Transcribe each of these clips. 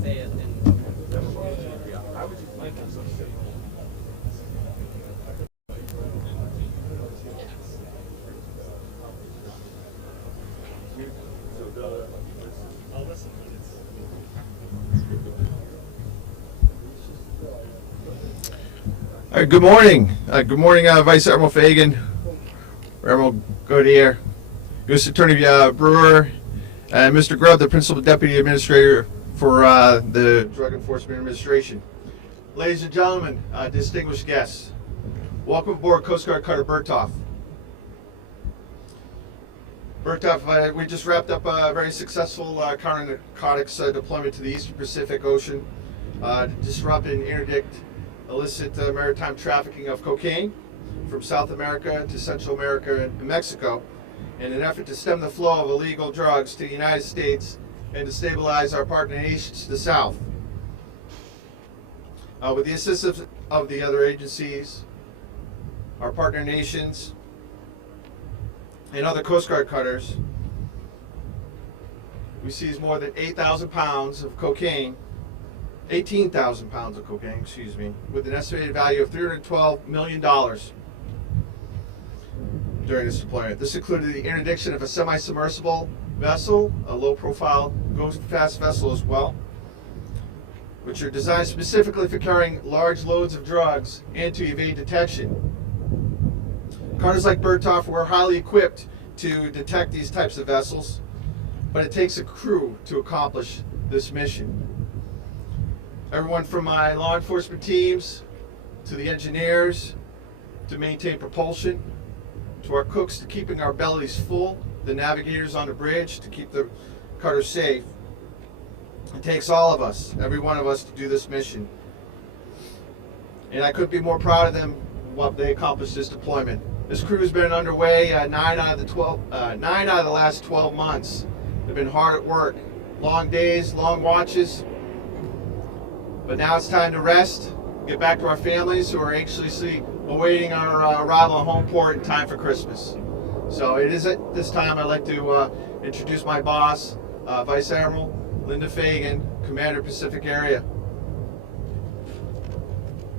say it in All right, good morning. Good morning, Vice Admiral Fagan, Admiral Gautier, U.S. Attorney Brewer, and Mr. Grubb, the Principal Deputy Administrator for the Drug Enforcement Administration. Ladies and gentlemen, distinguished guests, welcome aboard Coast Guard Cutter Berthoff. Berthoff, we just wrapped up a very successful counter-narcotics deployment to the Eastern Pacific Ocean to disrupt and interdict illicit maritime trafficking of cocaine from South America to Central America and Mexico in an effort to stem the flow of illegal drugs to the United States and to stabilize our partner nations to the south. With the assistance of the other agencies, our partner nations, and other Coast Guard cutters, we seized more than 8,000 pounds of cocaine, 18,000 pounds of cocaine, with an estimated value of $312 million during this deployment. This included the interdiction of a semi-submersible vessel, a low-profile go-fast vessel as well, which are designed specifically for carrying large loads of drugs and to evade detection. Cutters like Berthoff were highly equipped to detect these types of vessels, but it takes a crew to accomplish this mission. Everyone from my law enforcement teams, to the engineers, to maintain propulsion, to our cooks to keeping our bellies full, the navigators on the bridge to keep the cutter safe. It takes all of us, every one of us, to do this mission. And I couldn't be more proud of them, what they accomplished this deployment. This crew has been underway 9 out of the last 12 months. They've been hard at work, long days, long watches. But now it's time to rest, get back to our families who are anxiously awaiting our arrival on home port in time for Christmas. So it is at this time I'd like to introduce my boss, Vice Admiral Linda Fagan, Commander Pacific Area.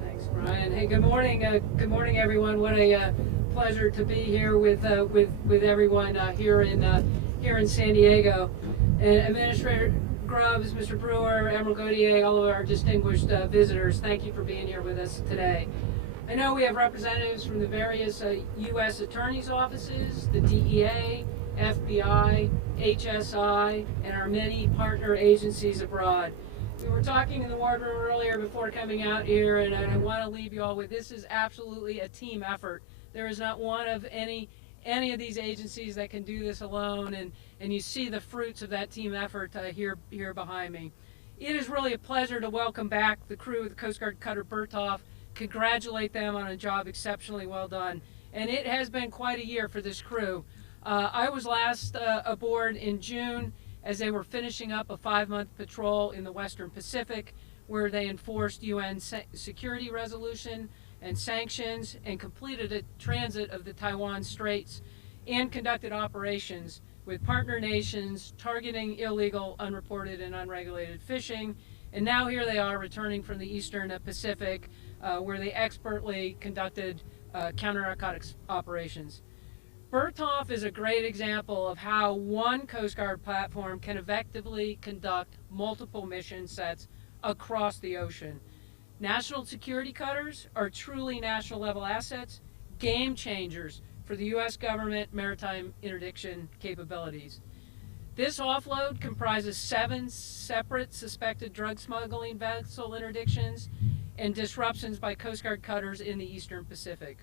Thanks, Brian. Hey, good morning. Good morning, everyone. What a pleasure to be here with everyone here in San Diego. And Administrator Grubbs, Mr. Brewer, Admiral Gautier, all of our distinguished visitors, thank you for being here with us today. I know we have representatives from the various U.S. attorneys' offices, the DEA, FBI, HSI, and our many partner agencies abroad. We were talking in the wardroom earlier before coming out here, and I want to leave you all with this is absolutely a team effort. There is not one of any of these agencies that can do this alone, and you see the fruits of that team effort here behind me. It is really a pleasure to welcome back the crew of the Coast Guard Cutter Berthoff, congratulate them on a job exceptionally well done. And it has been quite a year for this crew. I was last aboard in June as they were finishing up a 5-month patrol in the Western Pacific, where they enforced UN security resolution and sanctions and completed a transit of the Taiwan Straits and conducted operations with partner nations targeting illegal, unreported, and unregulated fishing. And now here they are returning from the Eastern Pacific, where they expertly conducted counter-narcotics operations. Berthoff is a great example of how one Coast Guard platform can effectively conduct multiple mission sets across the ocean. National security cutters are truly national level assets, game changers for the U.S. government maritime interdiction capabilities. This offload comprises 7 separate suspected drug smuggling vessel interdictions and disruptions by Coast Guard cutters in the Eastern Pacific.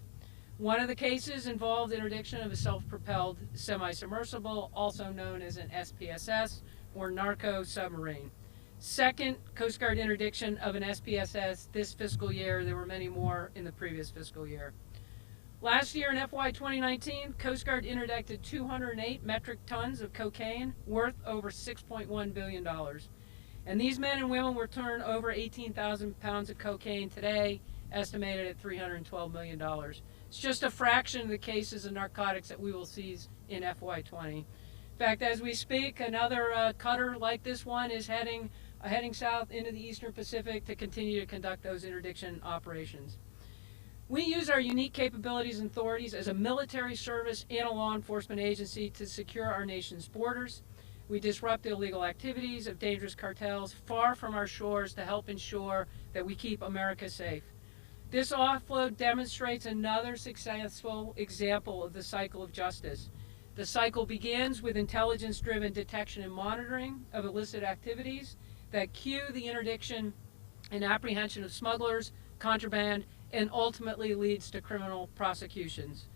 One of the cases involved interdiction of a self-propelled semi-submersible, also known as an SPSS, or narco submarine. Second Coast Guard interdiction of an SPSS this fiscal year. There were many more in the previous fiscal year. Last year in FY 2019, Coast Guard interdicted 208 metric tons of cocaine worth over $6.1 billion. And these men and women return over 18,000 pounds of cocaine today, estimated at $312 million. It's just a fraction of the cases of narcotics that we will seize in FY 20. In fact, as we speak, another cutter like this one is heading heading south into the Eastern Pacific to continue to conduct those interdiction operations. We use our unique capabilities and authorities as a military service and a law enforcement agency to secure our nation's borders. We disrupt the illegal activities of dangerous cartels far from our shores to help ensure that we keep America safe. This offload demonstrates another successful example of the cycle of justice. The cycle begins with intelligence-driven detection and monitoring of illicit activities that cue the interdiction and apprehension of smugglers, contraband, and ultimately leads to criminal prosecutions.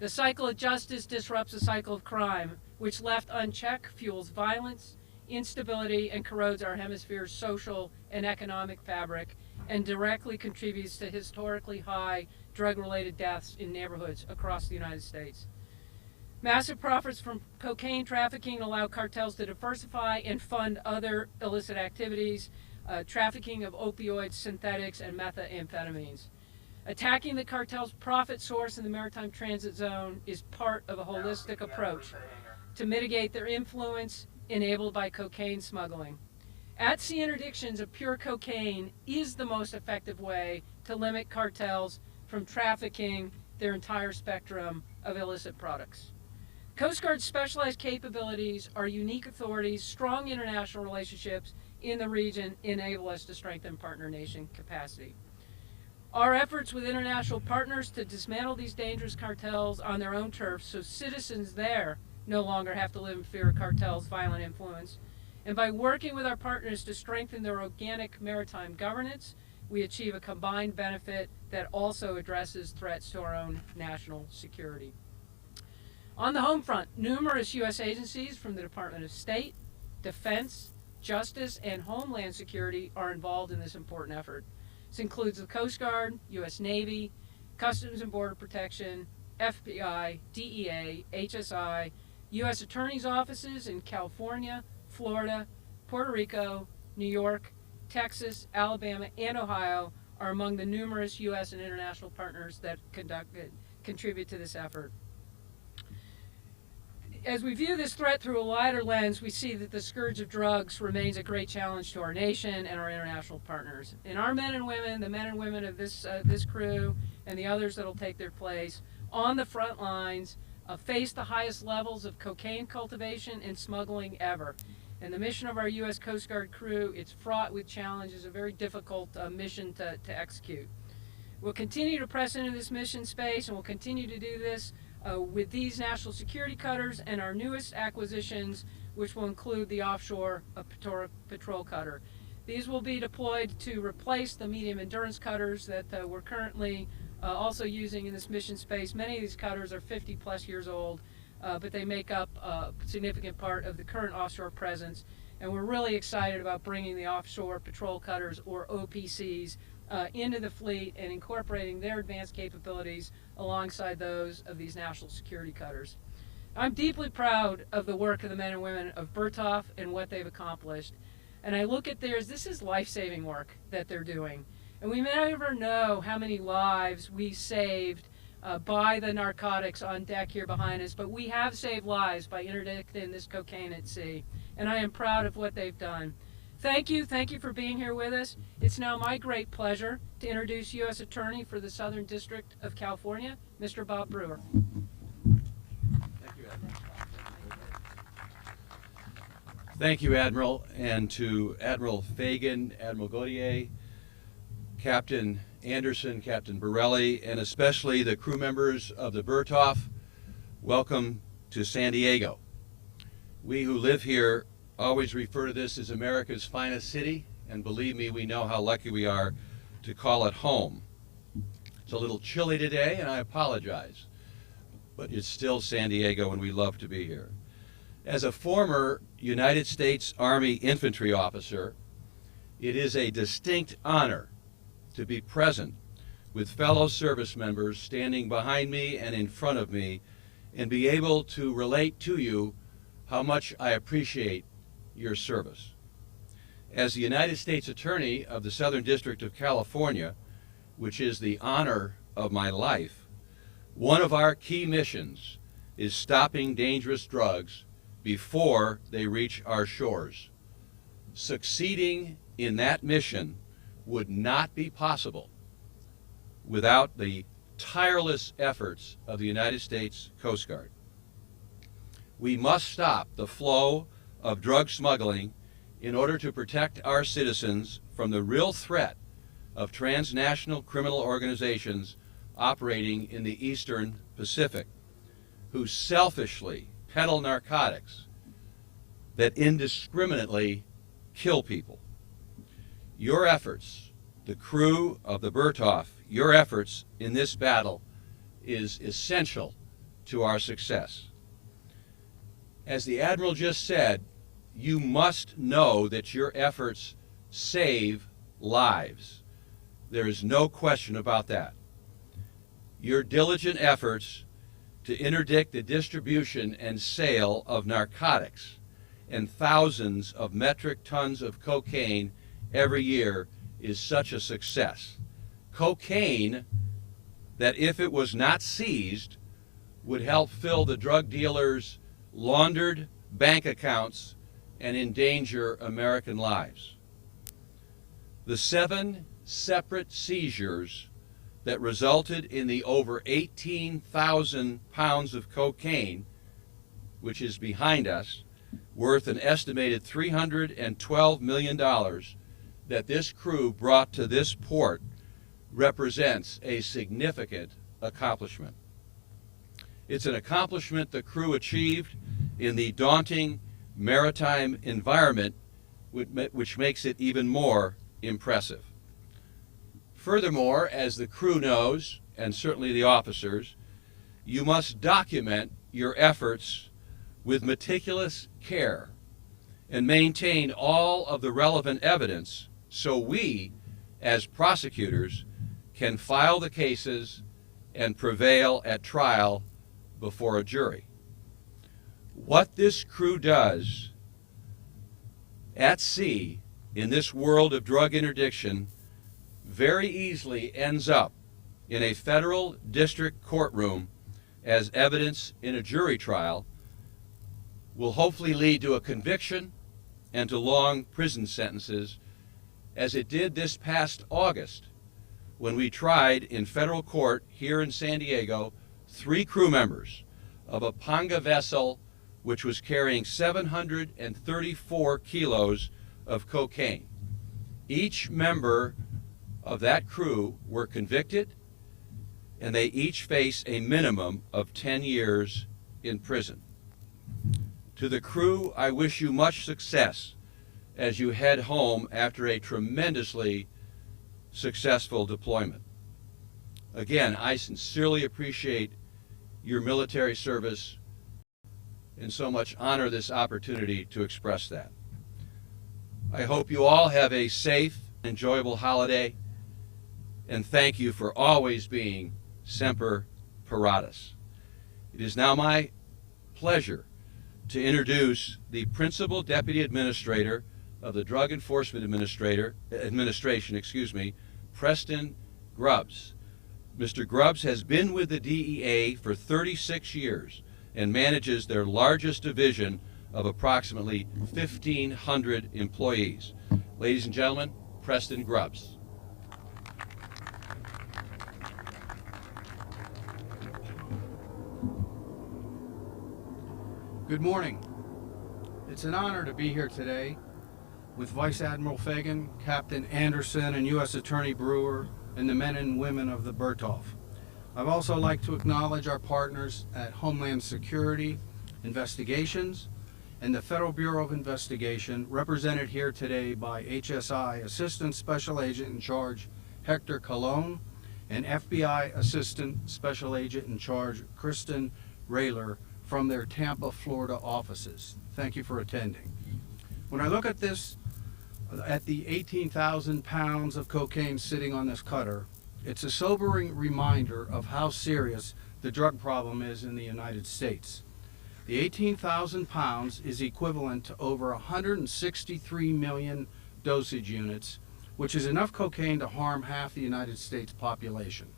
The cycle of justice disrupts the cycle of crime, which left unchecked fuels violence, instability, and corrodes our hemisphere's social and economic fabric, and directly contributes to historically high drug-related deaths in neighborhoods across the United States. Massive profits from cocaine trafficking allow cartels to diversify and fund other illicit activities, trafficking of opioids, synthetics, and methamphetamines. Attacking the cartel's profit source in the maritime transit zone is part of a holistic approach to mitigate their influence enabled by cocaine smuggling. At-sea interdictions of pure cocaine is the most effective way to limit cartels from trafficking their entire spectrum of illicit products. Coast Guard's specialized capabilities, our unique authorities, strong international relationships in the region enable us to strengthen partner nation capacity. Our efforts with international partners to dismantle these dangerous cartels on their own turf so citizens there no longer have to live in fear of cartels' violent influence, and by working with our partners to strengthen their organic maritime governance, we achieve a combined benefit that also addresses threats to our own national security. On the home front, numerous U.S. agencies from the Department of State, Defense, Justice, and Homeland Security are involved in this important effort. This includes the Coast Guard, U.S. Navy, Customs and Border Protection, FBI, DEA, HSI, U.S. Attorney's offices in California, Florida, Puerto Rico, New York, Texas, Alabama, and Ohio are among the numerous U.S. and international partners that contribute to this effort. As we view this threat through a wider lens, we see that the scourge of drugs remains a great challenge to our nation and our international partners. And our men and women, the men and women of this crew and the others that will take their place on the front lines, face the highest levels of cocaine cultivation and smuggling ever. And the mission of our U.S. Coast Guard crew, it's fraught with challenges, a very difficult mission to execute. We'll continue to press into this mission space, and we'll continue to do this with these national security cutters and our newest acquisitions, which will include the offshore patrol cutter. These will be deployed to replace the medium endurance cutters that we're currently also using in this mission space. Many of these cutters are 50+ years old, but they make up a significant part of the current offshore presence. And we're really excited about bringing the offshore patrol cutters, or OPCs, into the fleet and incorporating their advanced capabilities alongside those of these national security cutters. I'm deeply proud of the work of the men and women of Berthoff and what they've accomplished. And I look at theirs, this is life-saving work that they're doing. And we may never know how many lives we saved by the narcotics on deck here behind us, but we have saved lives by interdicting this cocaine at sea. And I am proud of what they've done. Thank you for being here with us. It's now my great pleasure to introduce U.S. Attorney for the Southern District of California, Mr. Bob Brewer. Thank you, Admiral. Thank you, Admiral, and to Admiral Fagan, Admiral Gautier, Captain Anderson, Captain Borelli, and especially the crew members of the Berthoff, welcome to San Diego. We who live here always refer to this as America's finest city, and believe me, we know how lucky we are to call it home. It's a little chilly today, and I apologize, but it's still San Diego, and we love to be here. As a former United States Army infantry officer, it is a distinct honor to be present with fellow service members standing behind me and in front of me and be able to relate to you how much I appreciate your service. As the United States Attorney of the Southern District of California, which is the honor of my life, one of our key missions is stopping dangerous drugs before they reach our shores. Succeeding in that mission would not be possible without the tireless efforts of the United States Coast Guard. We must stop the flow of drug smuggling in order to protect our citizens from the real threat of transnational criminal organizations operating in the Eastern Pacific, who selfishly peddle narcotics that indiscriminately kill people. Your efforts, the crew of the Berthoff, your efforts in this battle is essential to our success. As the Admiral just said, you must know that your efforts save lives. There is no question about that. Your diligent efforts to interdict the distribution and sale of narcotics and thousands of metric tons of cocaine every year is such a success. Cocaine that, if it was not seized, would help fill the drug dealers' laundered bank accounts and endanger American lives. The 7 separate seizures that resulted in the over 18,000 pounds of cocaine, which is behind us, worth an estimated $312 million that this crew brought to this port, represents a significant accomplishment. It's an accomplishment the crew achieved in the daunting maritime environment, which makes it even more impressive. Furthermore, as the crew knows, and certainly the officers, you must document your efforts with meticulous care and maintain all of the relevant evidence so we, as prosecutors, can file the cases and prevail at trial before a jury. What this crew does at sea in this world of drug interdiction very easily ends up in a federal district courtroom as evidence in a jury trial, will hopefully lead to a conviction and to long prison sentences, as it did this past August when we tried in federal court here in San Diego 3 crew members of a panga vessel which was carrying 734 kilos of cocaine. Each member of that crew were convicted, and they each face a minimum of 10 years in prison. To the crew, I wish you much success as you head home after a tremendously successful deployment. Again, I sincerely appreciate your military service and so much honor this opportunity to express that. I hope you all have a safe, enjoyable holiday, and thank you for always being Semper Paratus. It is now my pleasure to introduce the Principal Deputy Administrator of the Drug Enforcement Administration, Preston Grubbs. Mr. Grubbs has been with the DEA for 36 years and manages their largest division of approximately 1,500 employees. Ladies and gentlemen, Preston Grubbs. Good morning. It's an honor to be here today with Vice Admiral Fagan, Captain Anderson, and U.S. Attorney Brewer, and the men and women of the Berthoff. I'd also like to acknowledge our partners at Homeland Security Investigations and the Federal Bureau of Investigation, represented here today by HSI Assistant Special Agent in Charge Hector Colon and FBI Assistant Special Agent in Charge Kristen Rayler from their Tampa, Florida offices. Thank you for attending. When I look at this, at the 18,000 pounds of cocaine sitting on this cutter, it's a sobering reminder of how serious the drug problem is in the United States. The 18,000 pounds is equivalent to over 163 million dosage units, which is enough cocaine to harm half the United States population.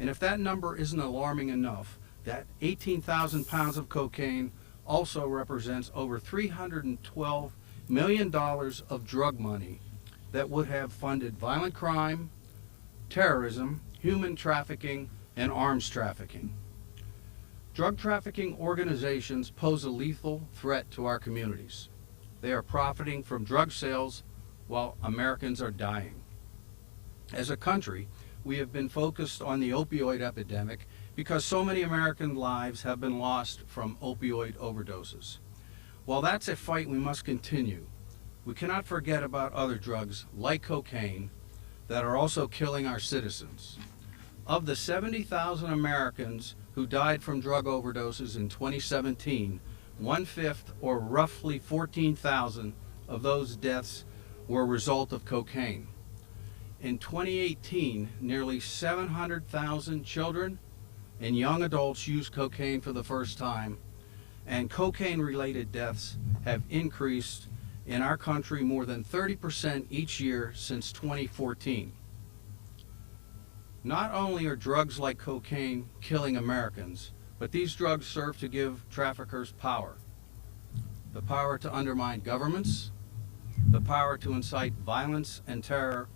And if that number isn't alarming enough, that 18,000 pounds of cocaine also represents over 312 million of drug money that would have funded violent crime, terrorism, human trafficking, and arms trafficking. Drug trafficking organizations pose a lethal threat to our communities. They are profiting from drug sales while Americans are dying. As a country, we have been focused on the opioid epidemic because so many American lives have been lost from opioid overdoses. While that's a fight we must continue, we cannot forget about other drugs like cocaine that are also killing our citizens. Of the 70,000 Americans who died from drug overdoses in 2017, 1/5, or roughly 14,000 of those deaths were a result of cocaine. In 2018, nearly 700,000 children and young adults used cocaine for the first time, and cocaine-related deaths have increased in our country more than 30% each year since 2014. Not only are drugs like cocaine killing Americans, but these drugs serve to give traffickers power. The power to undermine governments, the power to incite violence and terror,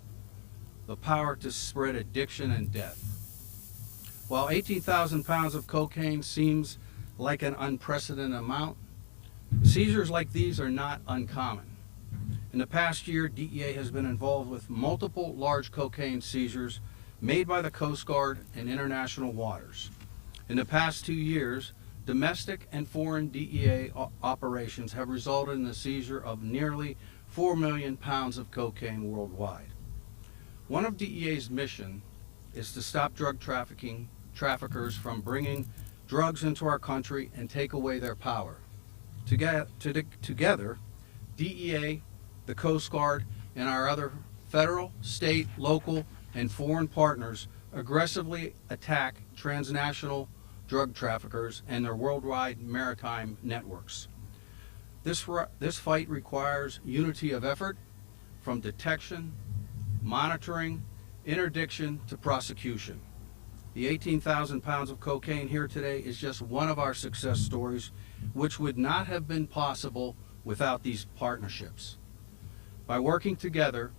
the power to spread addiction and death. While 18,000 pounds of cocaine seems like an unprecedented amount, seizures like these are not uncommon. In the past year, DEA has been involved with multiple large cocaine seizures made by the Coast Guard in international waters. In the past 2 years, domestic and foreign DEA operations have resulted in the seizure of nearly 4 million pounds of cocaine worldwide. One of DEA's mission is to stop drug traffickers from bringing drugs into our country and take away their power. Together, DEA, the Coast Guard, and our other federal, state, local, and foreign partners aggressively attack transnational drug traffickers and their worldwide maritime networks. This fight requires unity of effort, from detection, monitoring, interdiction to prosecution. The 18,000 pounds of cocaine here today is just one of our success stories, which would not have been possible without these partnerships. By working together,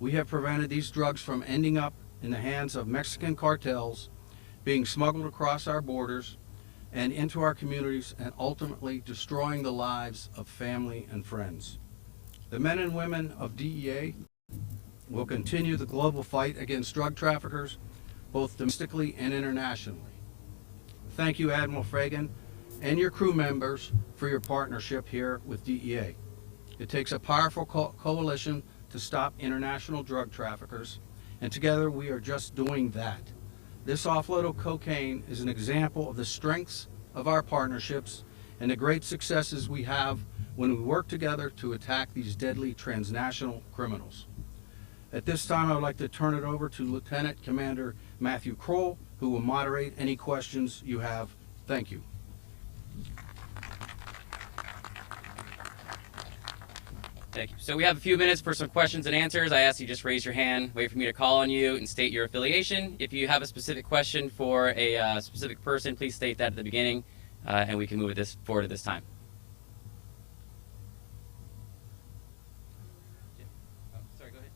we have prevented these drugs from ending up in the hands of Mexican cartels, being smuggled across our borders and into our communities, and ultimately destroying the lives of family and friends. The men and women of DEA will continue the global fight against drug traffickers, both domestically and internationally. Thank you, Admiral Fagan, and your crew members for your partnership here with DEA. It takes a powerful coalition to stop international drug traffickers, and together we are just doing that. This offload of cocaine is an example of the strengths of our partnerships and the great successes we have when we work together to attack these deadly transnational criminals. At this time, I would like to turn it over to Lieutenant Commander Matthew Crowe, who will moderate any questions you have. Thank you. Thank you. So we have a few minutes for some questions and answers. I ask you just raise your hand, wait for me to call on you, and state your affiliation. If you have a specific question for a specific person, please state that at the beginning, and we can move forward at this time. Oh, sorry, go ahead.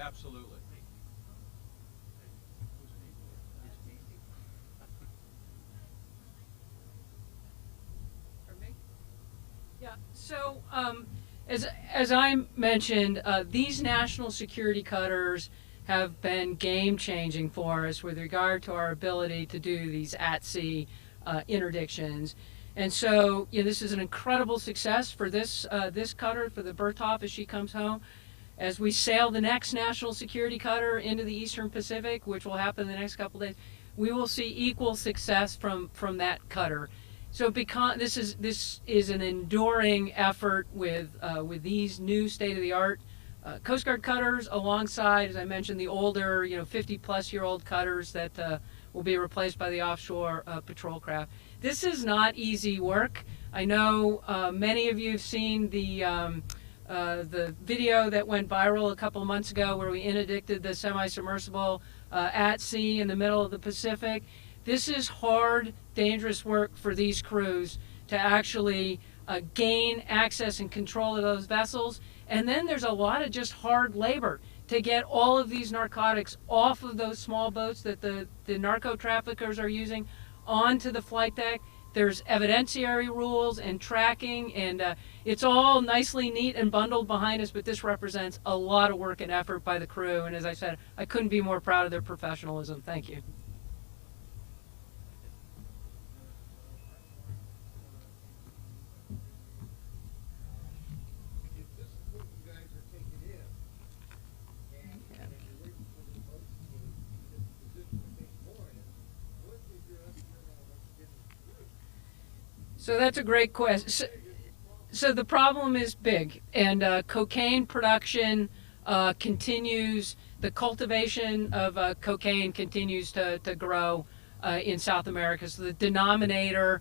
Absolutely. Yeah, so as I mentioned, these national security cutters have been game-changing for us with regard to our ability to do these at-sea interdictions. And so this is an incredible success for this cutter, for the Berthoff as she comes home. As we sail the next national security cutter into the Eastern Pacific, which will happen in the next couple days, we will see equal success from that cutter. So because this is an enduring effort with these new state-of-the-art Coast Guard cutters, alongside, as I mentioned, the older 50-plus-year-old cutters that will be replaced by the offshore patrol craft. This is not easy work. I know many of you have seen the video that went viral a couple of months ago, where we interdicted the semi-submersible at sea in the middle of the Pacific. This is hard, dangerous work for these crews to actually gain access and control of those vessels. And then there's a lot of just hard labor to get all of these narcotics off of those small boats that the narco traffickers are using onto the flight deck. There's evidentiary rules and tracking, and it's all nicely neat and bundled behind us, but this represents a lot of work and effort by the crew. And as I said, I couldn't be more proud of their professionalism. Thank you. So that's a great question. So the problem is big, and cocaine production continues. The cultivation of cocaine continues to grow in South America. So the denominator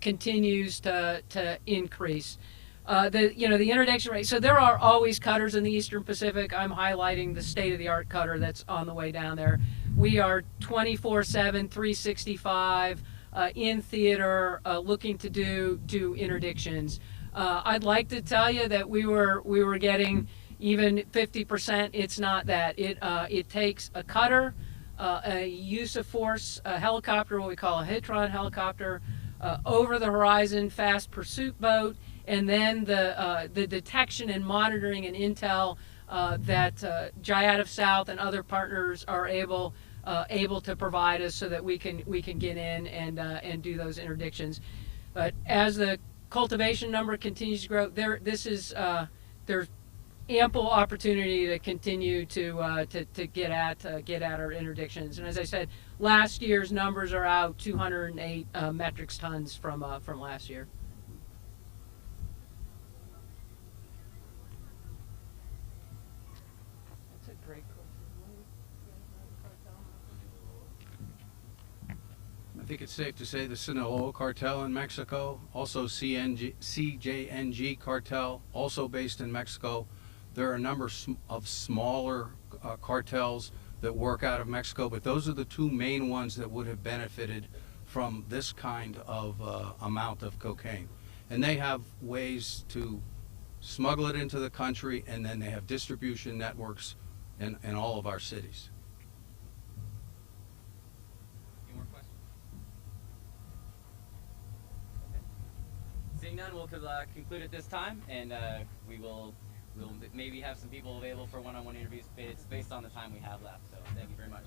continues to increase. The interdiction rate. So there are always cutters in the Eastern Pacific. I'm highlighting the state-of-the-art cutter that's on the way down there. We are 24/7, 365. In theater, looking to do interdictions. I'd like to tell you that we were getting even 50%. It's not that. It takes a cutter, a use of force, a helicopter, what we call a Hitron helicopter, over the horizon fast pursuit boat, and then the detection and monitoring and intel that Jayad of South and other partners are able to provide us so that we can get in and do those interdictions. But as the cultivation number continues to grow, there's ample opportunity to continue to get at our interdictions. And as I said, last year's numbers are out 208 metric tons from last year. I think it's safe to say the Sinaloa Cartel in Mexico, also CJNG Cartel, also based in Mexico. There are a number of smaller cartels that work out of Mexico, but those are the two main ones that would have benefited from this kind of amount of cocaine. And they have ways to smuggle it into the country, and then they have distribution networks in all of our cities. Seeing none, we'll conclude at this time, and we'll maybe have some people available for one-on-one interviews based on the time we have left. So thank you very much.